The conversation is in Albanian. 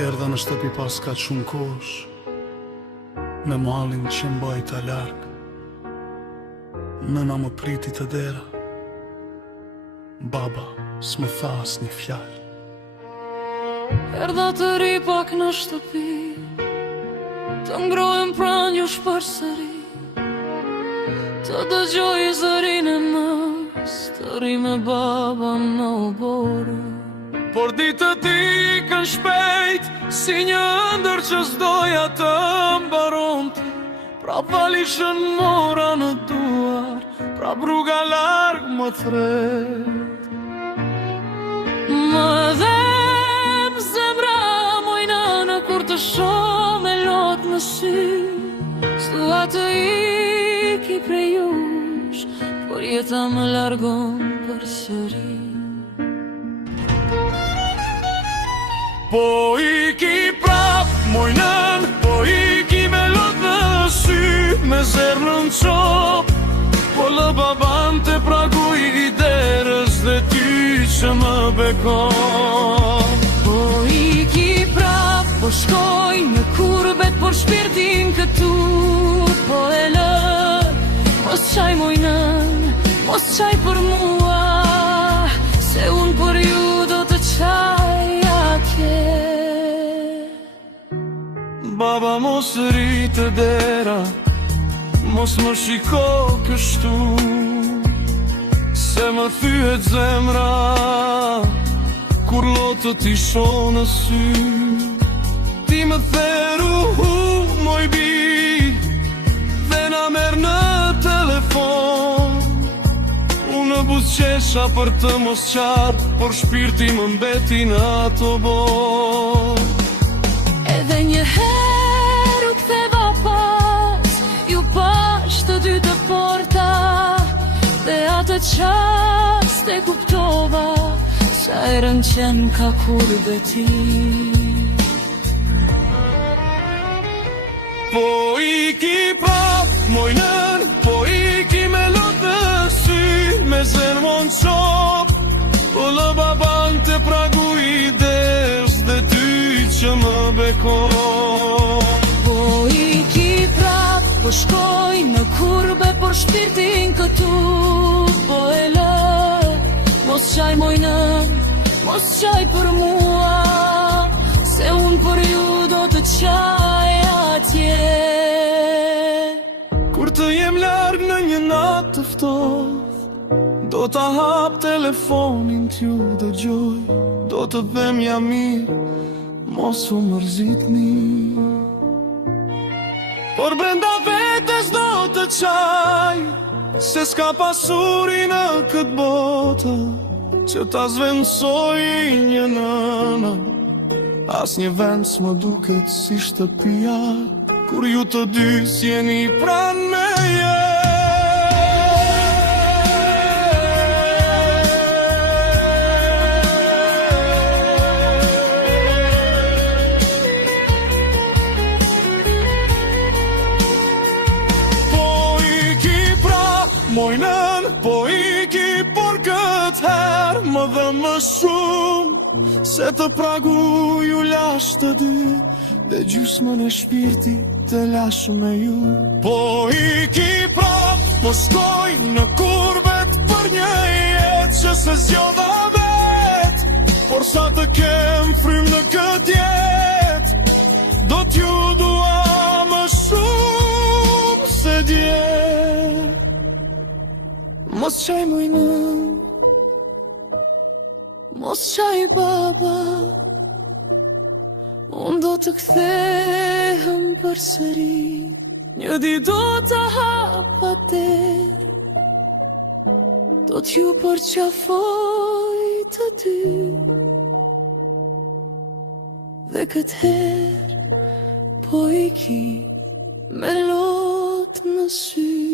Erdha në shtëpi pas ka shumë kosh, me malin që mbajta larg. Nëna më priti të dera, baba s'më tha asnjë fjalë. Erdha të ri pak në shtëpi, të ngrohem pranë jush përsëri, të dëgjoj zërin e nës, të ri me baba në oborë. Por ditët ikën shpejt, si një ëndër që s'doja të mbaronte. Prap valishën mora në duar, prap rruga larg më thret. Më dhem zemra moj nëna kur të shoh me lot në sy. S'dua të iki prej jush, por jeta më largon përsëri. Po iki prap, moj nën, po iki me lot në sy, me zernën qop, po lë baban të pragu i derës dhe ty që më bekon. Po iki prap, po shkoj në kurbet, por shpirtin këtu po e lë. Mos qaj moj nën, mos qaj për mua, se unë për ju do të qaj. Baba mos rrit të dera, mos më shiko kështu, se më thyet zemra kur lotët i shoh në sy. Ti më theru moj bi, dhe na merr në telefon. Unë buzqesha për të mos qarë, por shpirti më mbeti në ato bon. Edhe një herë u ktheva pas, ju pash të dy të porta, dhe atë qast e kuptova, sa erën qen ka kurbeti. Po iki prap, moj nën, po iki me lot në sy, me zermon qop, po lë baban të pragu i derës dhe ty që më bekon. Po iki prap, po shkoj në kurbe, por shpirtin këtu po e lë. Mos qaj moj nën, mos qaj për mua, se unë për ju do të qaj atje. Kur të jem larg në një natë të ftohtë, do ta hap telefonin t'ju dëgjoj, do të them ja mirë, mos u mërzitni. Por brenda vetes do të qaj, se s'ka pasuri në këtë botë, që ta zvendësoj një nëna. As një vend s'më duket si shtëpia, kur ju të dy s'jeni pranë meje. Moj nën, po iki, por këtë herë më dhe më shumë, se të pragu ju lash të dy, dhe gjysmën e shpirti të lash me ju. Po iki prap, po shkoj në kurbet për një jetë që se zjodha vet, por sa të kem frym në këtë jetë, do t'ju dua më shumë se djetë. Mos qaj moj nën, mos qaj baba, unë do të kthehem përsëri, një ditë do të hapa derë, do t'ju përqafoj të dy, dhe këtë herë po iki me lot në sy.